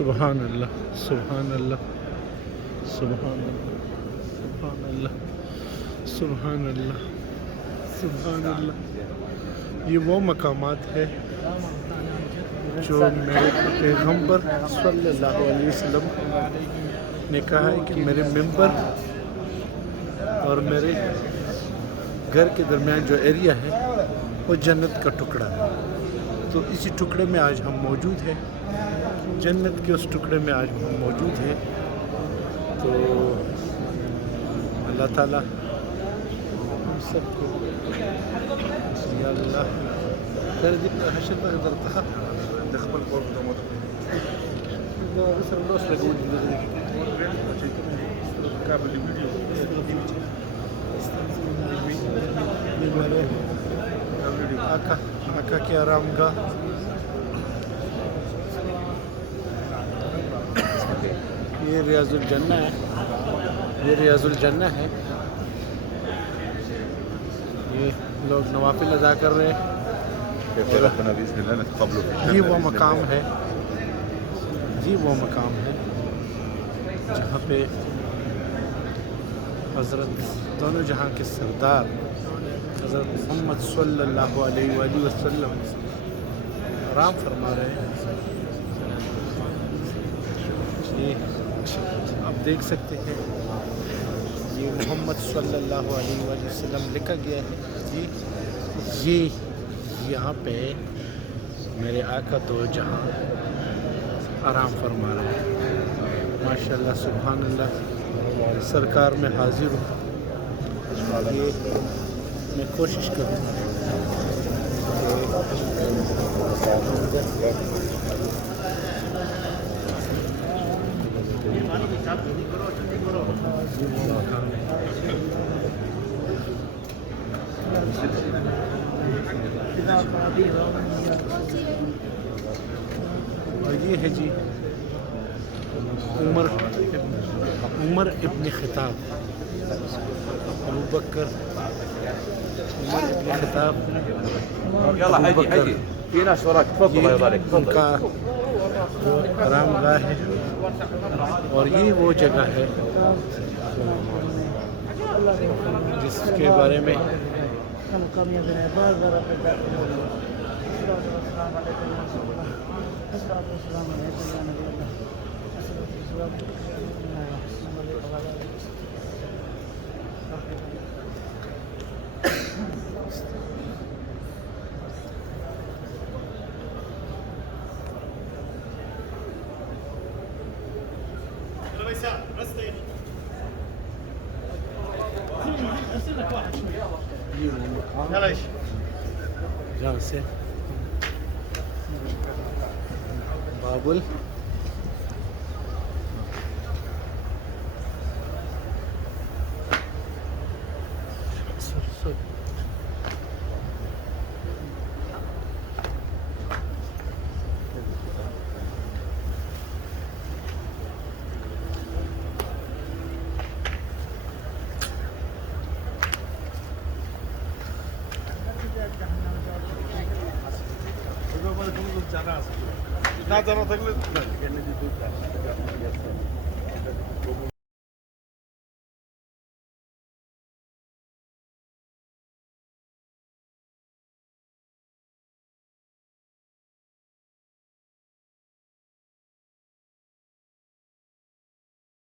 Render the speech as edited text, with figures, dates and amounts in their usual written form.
سبحان اللہ، سبحان اللہ، سبحان اللہ، سبحان اللہ، سبحان اللہ، سبحان اللہ۔ یہ وہ مقامات ہے جو میرے پیغمبر صلی اللہ علیہ وسلم نے کہا ہے کہ میرے ممبر اور میرے گھر کے درمیان جو ایریا ہے وہ جنت کا ٹکڑا ہے۔ تو اسی ٹکڑے میں آج ہم موجود ہیں، جنت کے اس ٹکڑے میں آج ہم موجود ہیں۔ تو اللہ تعالیٰ ہم سب کو یا اللہ خیر دن حشر تقدر تخا دخل قول دومات ده بس الناس لقوا كابل الفيديو آقا کی آرام گاہ، یہ ریاض الجنہ ہے، یہ ریاض الجنہ ہے۔ یہ لوگ نوافل ادا کر رہے ہیں۔ ربنا بإذن الله نتقابله في الجنة یہ وہ بإذن مقام الله. ہے، یہ وہ مقام ہے جہاں پہ حضرت دونوں جہاں کے سردار حضرت محمد صلی اللہ علیہ وآلہ وسلم آرام فرما رہے ہیں۔ یہ آپ دیکھ سکتے ہیں، یہ محمد صلی اللہ علیہ وآلہ وسلم لکھا گیا ہے۔ یہ یہاں پہ میرے آقا دو جہاں آرام فرما رہے ہیں۔ ماشاءاللہ، سبحان اللہ، سرکار میں حاضر ہوں۔ یہ میں کوشش کروں اور یہ ہے جی عمر ابن خطاب، ابو بکر عمر ابن خطاب، يلا هدي هدي في ناس وراك تفضل الله يبارك ان کا جو آرام گاہ ہے، اور یہ وہ جگہ ہے جس کے بارے میں جہاں سے بابل না জানা থাকলে